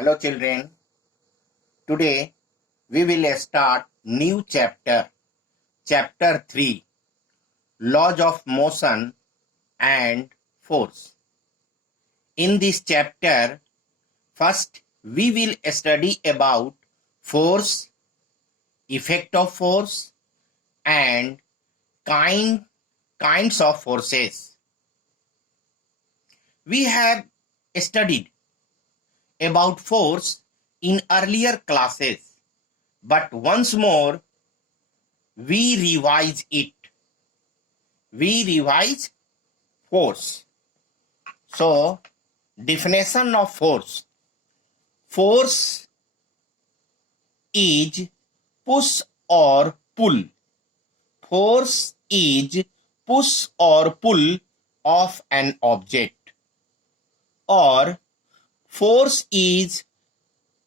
Hello children. Today we will start new chapter. Chapter 3. Laws of motion and force. In this chapter, first we will study about force, effect of force and kinds of forces. We have studied about force in earlier classes, but once more we revise it. We revise force. So, definition of force. Force is push or pull. Force is push or pull of an object. Or force is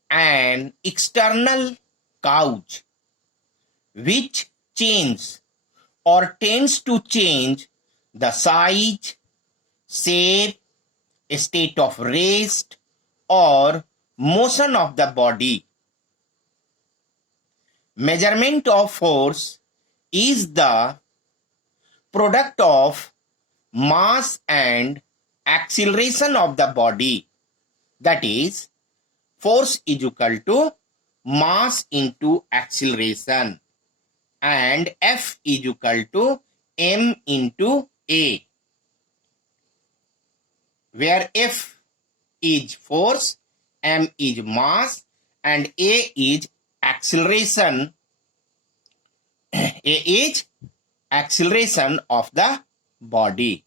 an external cause which changes or tends to change the size, shape, state of rest, or motion of the body. Measurement of force is the product of mass and acceleration of the body. That is, force is equal to mass into acceleration, and F is equal to m into a, where F is force, m is mass, and a is acceleration. A is acceleration of the body.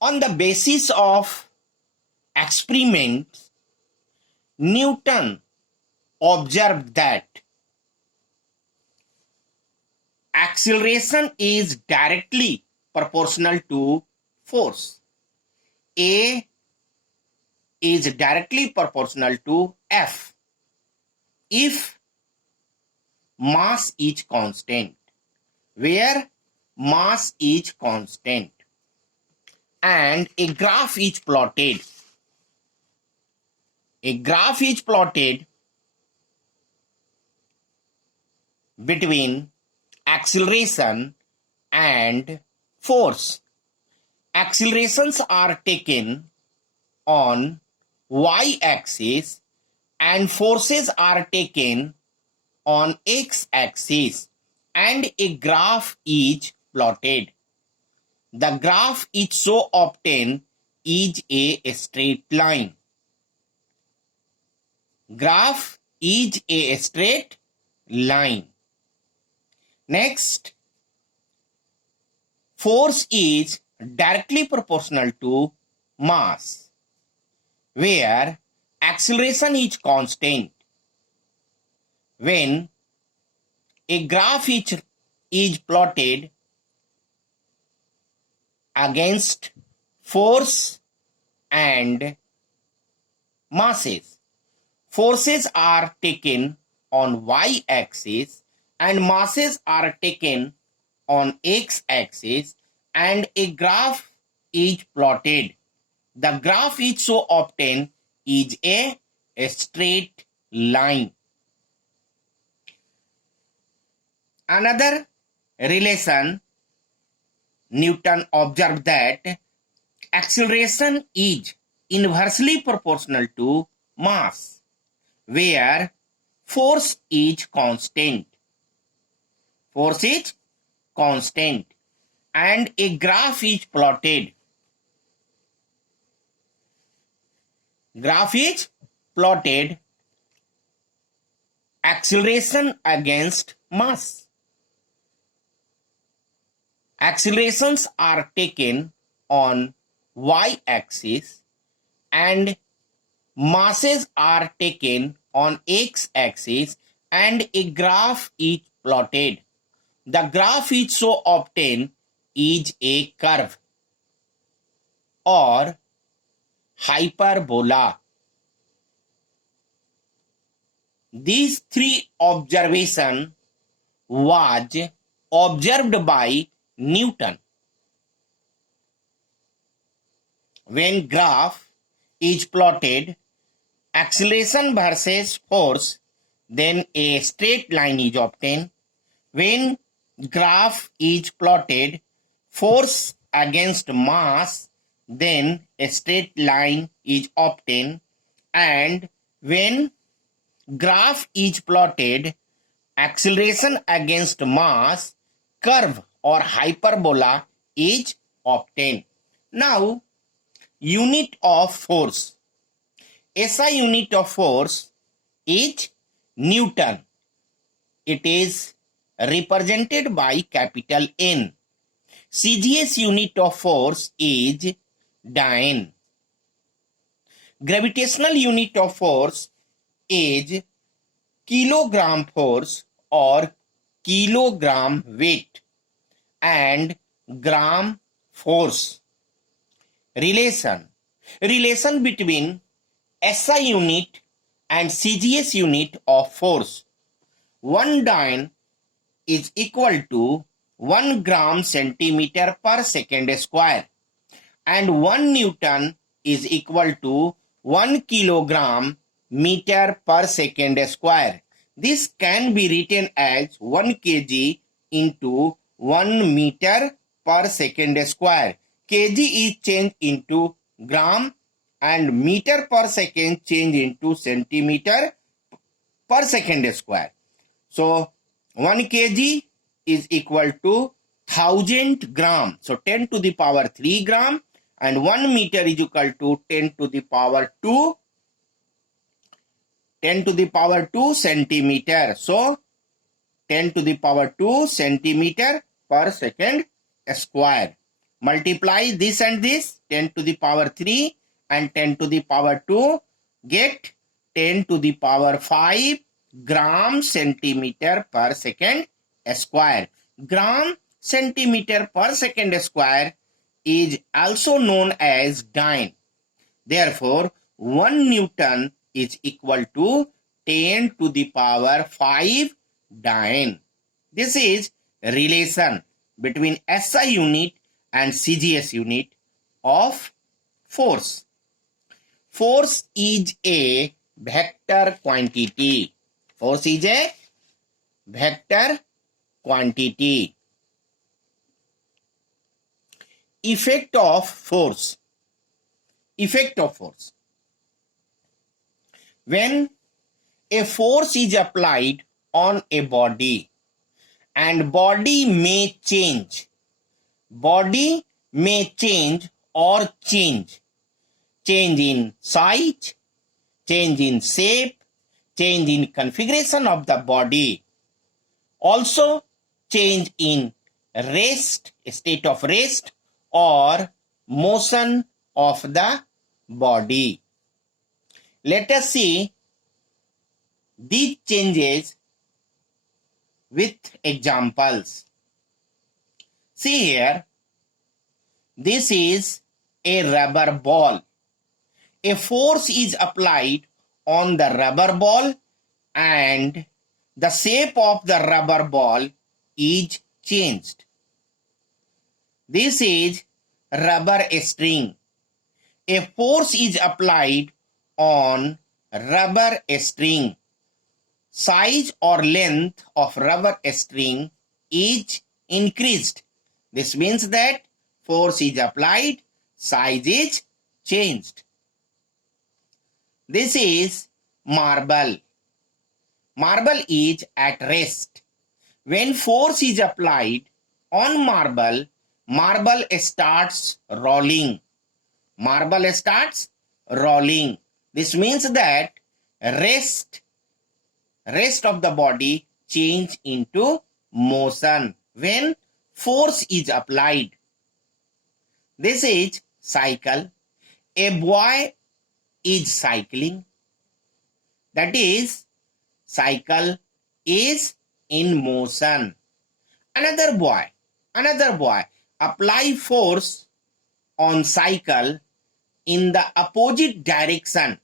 On the basis of experiments, Newton observed that acceleration is directly proportional to force. A is directly proportional to F if mass is constant, where mass is constant, and a graph is plotted. A graph is plotted between acceleration and force. Accelerations are taken on y-axis and forces are taken on x-axis, and a graph is plotted. The graph is so obtained is a straight line. Graph is a straight line. Next, force is directly proportional to mass, where acceleration is constant. When a graph is plotted against force and masses, forces are taken on y-axis and masses are taken on x-axis, and a graph is plotted. The graph is so obtained is a straight line. Another relation, Newton observed that acceleration is inversely proportional to mass, where force is constant. Force is constant, and a graph is plotted. Graph is plotted acceleration against mass. Accelerations are taken on y-axis and masses are taken on x-axis, and a graph is plotted. The graph is so obtained is a curve or hyperbola. These three observations was observed by Newton. When graph is plotted, acceleration versus force, then a straight line is obtained. When graph is plotted, force against mass, then a straight line is obtained. And when graph is plotted, acceleration against mass, curve or hyperbola is obtained. Now, unit of force. SI unit of force is Newton. It is represented by capital N. CGS unit of force is Dyn. Gravitational unit of force is kilogram force or kilogram weight and gram force. Relation between SI unit and CGS unit of force. 1 Dyn is equal to 1 gram centimeter per second square and 1 Newton is equal to 1 kilogram meter per second square. This can be written as 1 kg into 1 meter per second square. Kg is changed into gram and meter per second changed into centimeter per second square. So 1 kg is equal to 1000 gram. So 10 to the power 3 gram and 1 meter is equal to 10 to the power 2 centimeter. So 10 to the power 2 centimeter per second square. Multiply this and this, 10 to the power 3 and 10 to the power 2, get 10 to the power 5 gram centimeter per second square. Gram centimeter per second square is also known as Dyn. Therefore, 1 Newton is equal to 10 to the power 5 Dyn. This is relation between SI unit and CGS unit of force. Force is a vector quantity. Force is a vector quantity. Effect of force. Effect of force. When a force is applied on a body and body may change or change in size, change in shape, change in configuration of the body, also change in rest, state of rest or motion of the body. Let us see these changes with examples. See here, this is a rubber ball. A force is applied on the rubber ball and the shape of the rubber ball is changed. This is rubber string. A force is applied on rubber string. Size or length of rubber string is increased. This means that force is applied, size is changed. This is marble. Marble is at rest. When force is applied on marble, marble starts rolling. Marble starts rolling. This means that rest of the body change into motion when force is applied. This is cycle. A boy is cycling. That is, cycle is in motion. Another boy apply force on cycle in the opposite direction.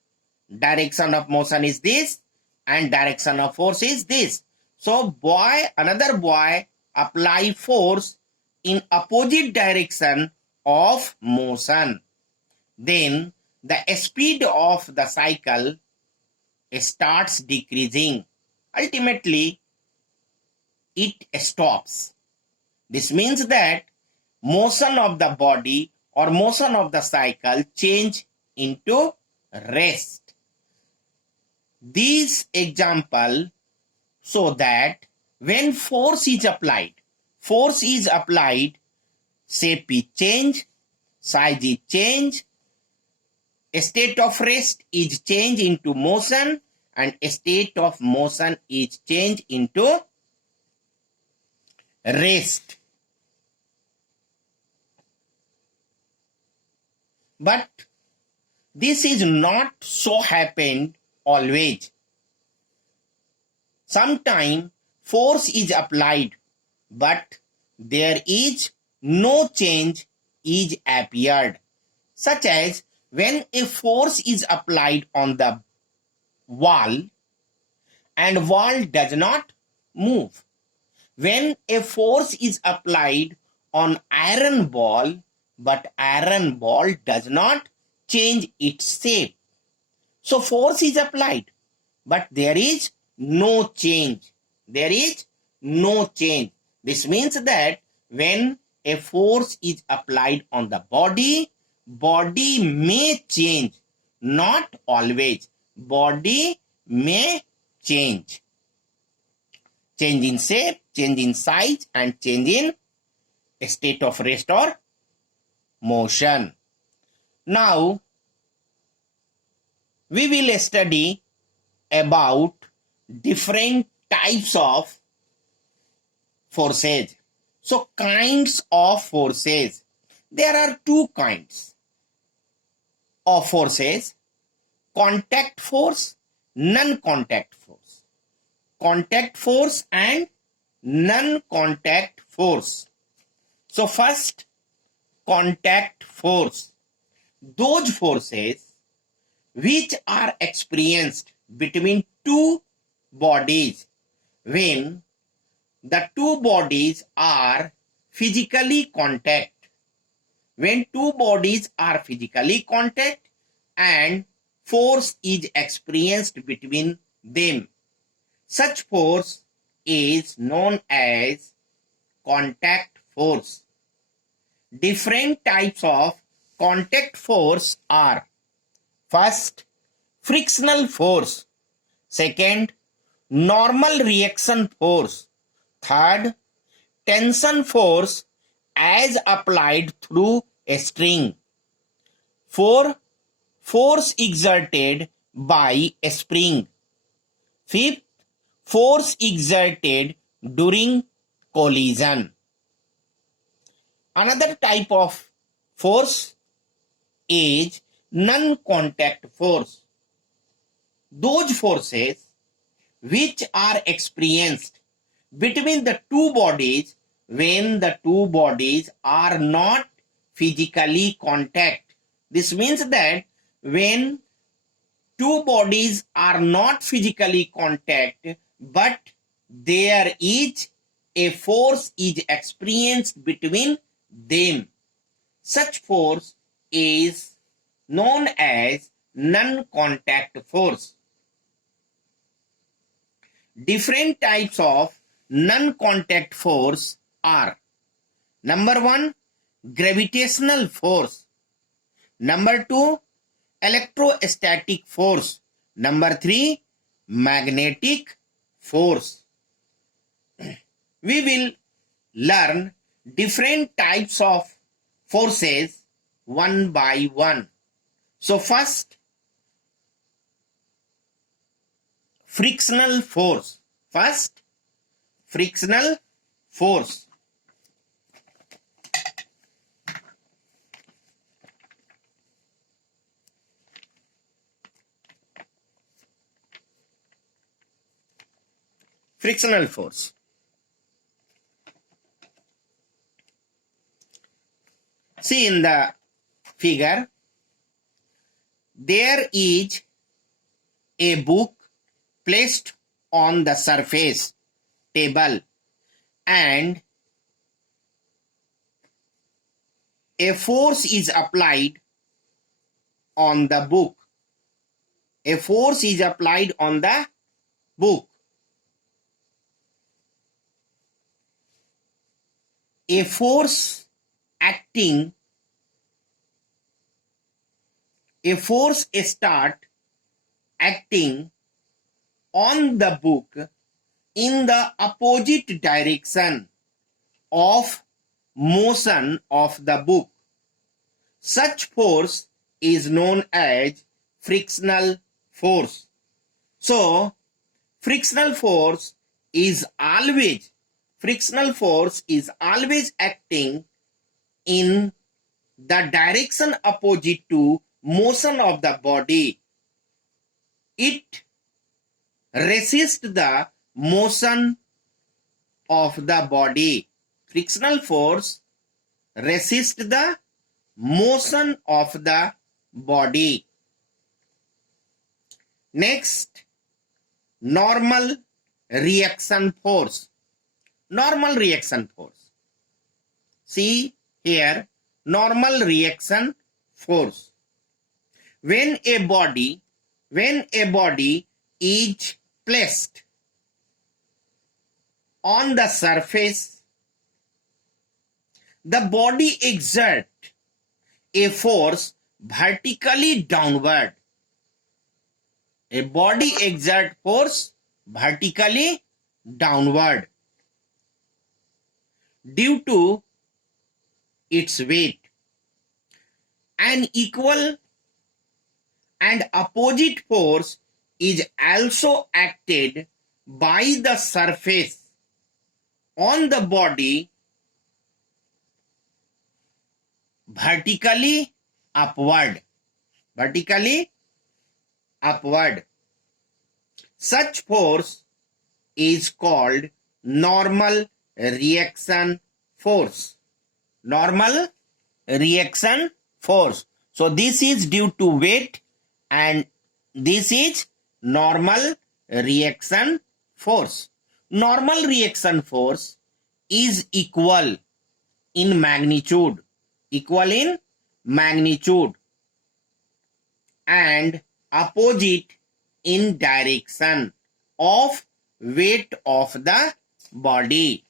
Direction of motion is this and direction of force is this. So another boy apply force in opposite direction of motion. Then the speed of the cycle starts decreasing. Ultimately, it stops. This means that motion of the body or motion of the cycle change into rest. These example show that when force is applied, shape is change, size is change, state of rest is change into motion, and state of motion is change into rest. But this is not so happened always. Sometimes force is applied, but there is no change is appeared, such as when a force is applied on the wall and wall does not move. When a force is applied on iron ball, but iron ball does not change its shape. So force is applied, but there is no change. There is no change. This means that when a force is applied on the body, body may change, not always. Body may change. Change in shape, change in size, and change in state of rest or motion. Now, we will study about different types of forces. So, kinds of forces. There are two kinds of forces: contact force, non-contact force. Contact force and non-contact force. So, first, contact force. Those forces which are experienced between two bodies when the two bodies are physically contact. When two bodies are physically contact and force is experienced between them, such force is known as contact force. Different types of contact force are: first, frictional force; second, normal reaction force; third, tension force as applied through a string; four, force exerted by a spring; fifth, force exerted during collision. Another type of force is non-contact force. Those forces which are experienced between the two bodies when the two bodies are not physically contact. This means that when two bodies are not physically contact, but there is a force is experienced between them, such force is known as non-contact force. Different types of non-contact force are: number one, gravitational force; number two, electrostatic force; number three, magnetic force. We will learn different types of forces one by one. So first, frictional force. First, frictional force. Frictional force. See in the figure, there is a book placed on the surface table and a force is applied on the book. A force is applied on the book. A force start acting on the book in the opposite direction of motion of the book. Such force is known as frictional force. So, frictional force is always acting in the direction opposite to motion of the body. It resists the motion of the body. Frictional force resists the motion of the body. Next, normal reaction force. Normal reaction force. See here, normal reaction force. When a body is placed on the surface, the body exerts a force vertically downward. A body exerts force vertically downward due to its weight. An equal and opposite force is also acted by the surface on the body vertically upward. Such force is called normal reaction force. Normal reaction force. So this is due to weight and this is normal reaction force. Normal reaction force is equal in magnitude and opposite in direction of weight of the body.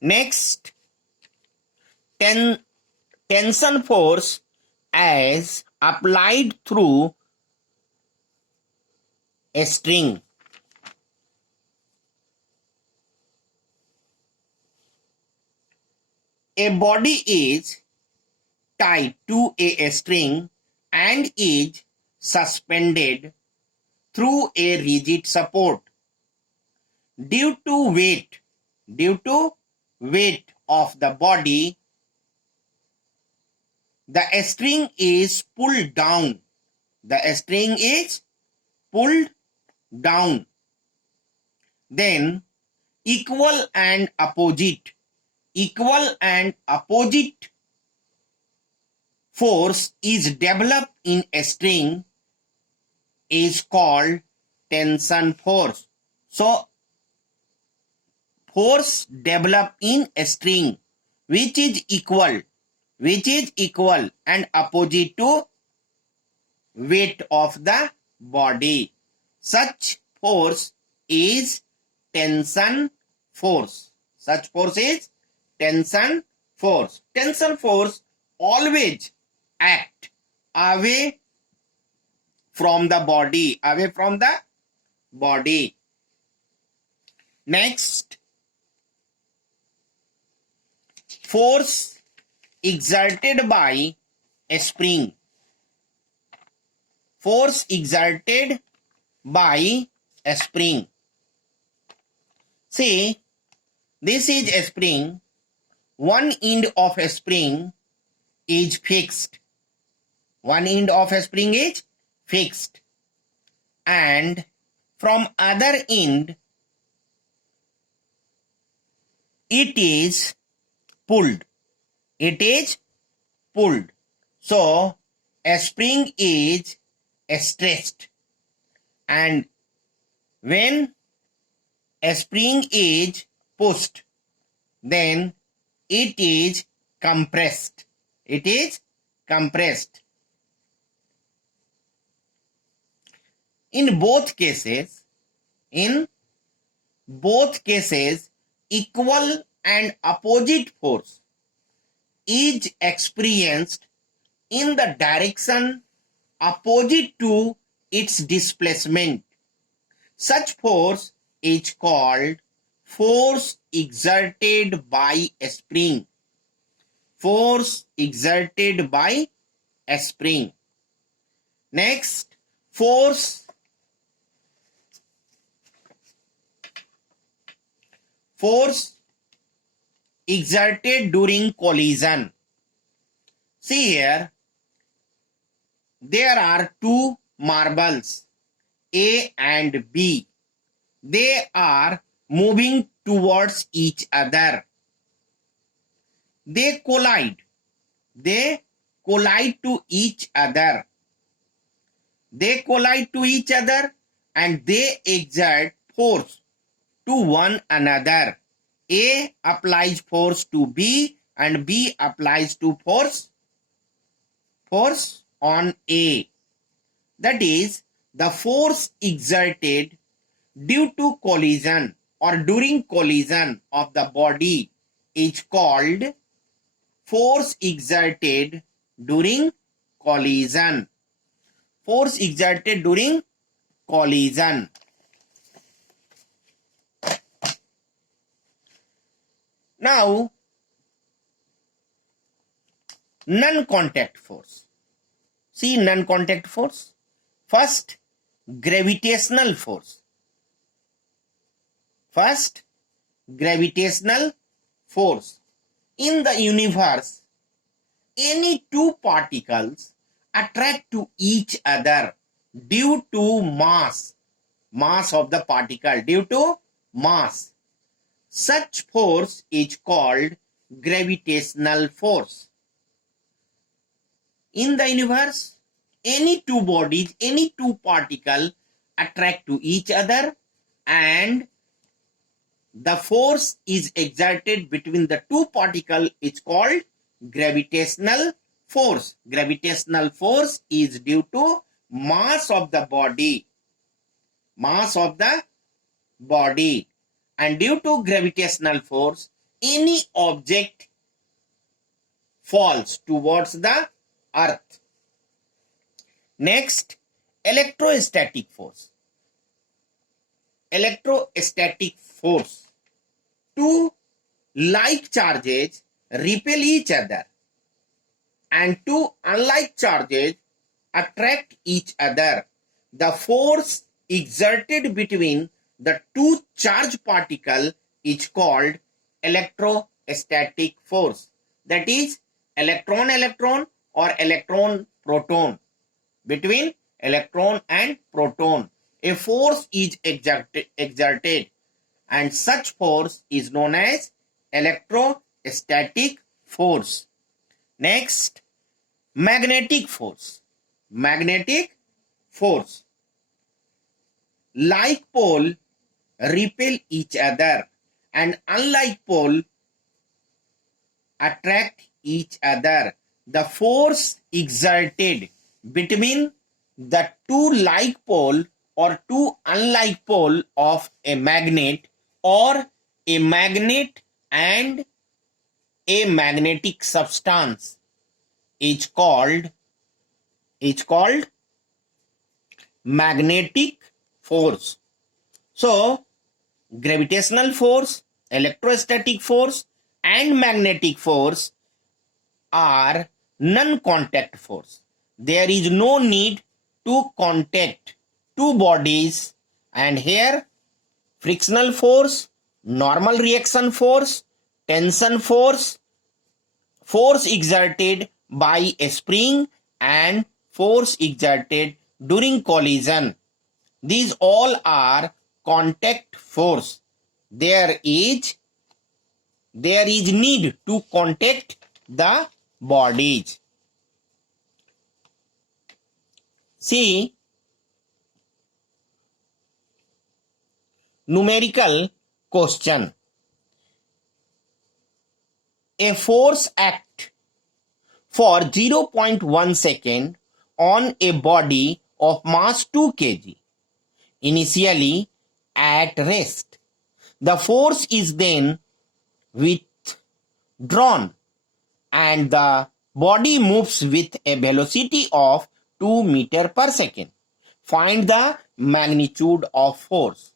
Next, tension force as applied through a string. A body is tied to a string and is suspended through a rigid support. Due to weight of the body, the string is pulled down. Then equal and opposite force is developed in a string is called tension force. So force developed in a string which is equal and opposite to weight of the body. Such force is tension force. Tension force always act away from the body. Next, force exerted by a spring. See, this is a spring. One end of a spring is fixed. And from other end, it is pulled. So, a spring is stressed. And when A spring is pushed, then it is compressed. It is compressed. In both cases, equal and opposite force is experienced in the direction opposite to its displacement. Such force is called force exerted by a spring. Force exerted by a spring. Next, force exerted during collision. See here, there are two marbles, A and B. They are moving towards each other. They collide to each other. And they exert force to one another. A applies force to B and B applies to force on A. That is, the force exerted due to collision or during collision of the body is called force exerted during collision. Force exerted during collision. Now, non-contact force. See non-contact force. First, gravitational force. In the universe, any two particles attract to each other due to mass of the particle, due to mass. Such force is called gravitational force. In the universe, any two bodies, any two particles attract to each other and the force is exerted between the two particles is called gravitational force. Gravitational force is due to mass of the body. And due to gravitational force, any object falls towards the earth. Next, electrostatic force. Two like charges repel each other and two unlike charges attract each other. The force exerted between the two charged particles is called electrostatic force. That is, electron-electron or electron-proton. Between electron and proton, a force is exerted and such force is known as electrostatic force. Next, magnetic force. Like pole repel each other and unlike pole attract each other. The force exerted between the two like pole or two unlike pole of a magnet or a magnet and a magnetic substance is called magnetic force. So, gravitational force, electrostatic force and magnetic force are non-contact force. There is no need to contact two bodies, and here frictional force, normal reaction force, tension force, force exerted by a spring and force exerted during collision. These all are contact force. There is need to contact the bodies. See, numerical question. A force act for 0.1 second on a body of mass 2 kg, initially at rest. The force is then withdrawn and the body moves with a velocity of 2 meter per second. Find the magnitude of force.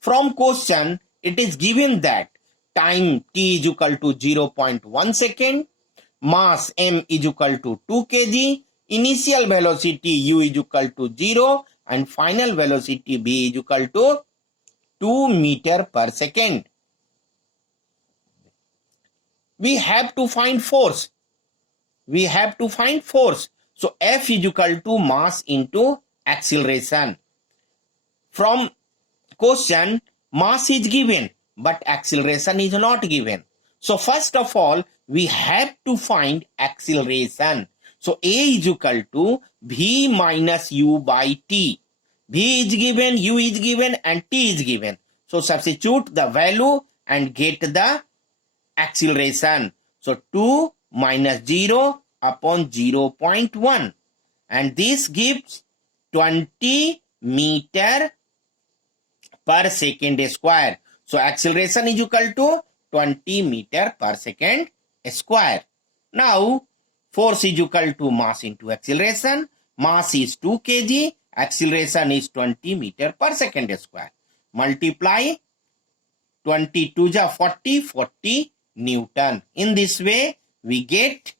From question, it is given that time t is equal to 0.1 second, mass m is equal to 2 kg, initial velocity u is equal to 0 and final velocity v is equal to 2 meter per second. We have to find force. So F is equal to mass into acceleration. From question, mass is given, but acceleration is not given. So first of all, we have to find acceleration. So A is equal to V minus U by T. V is given, U is given, and T is given. So substitute the value and get the acceleration. So 2 minus 0 upon 0.1. And this gives 20 meter per second square. So acceleration is equal to 20 meter per second square. Now force is equal to mass into acceleration. Mass is 2 kg. Acceleration is 20 meter per second square. Multiply 20 to the 40 Newton. In this way, we get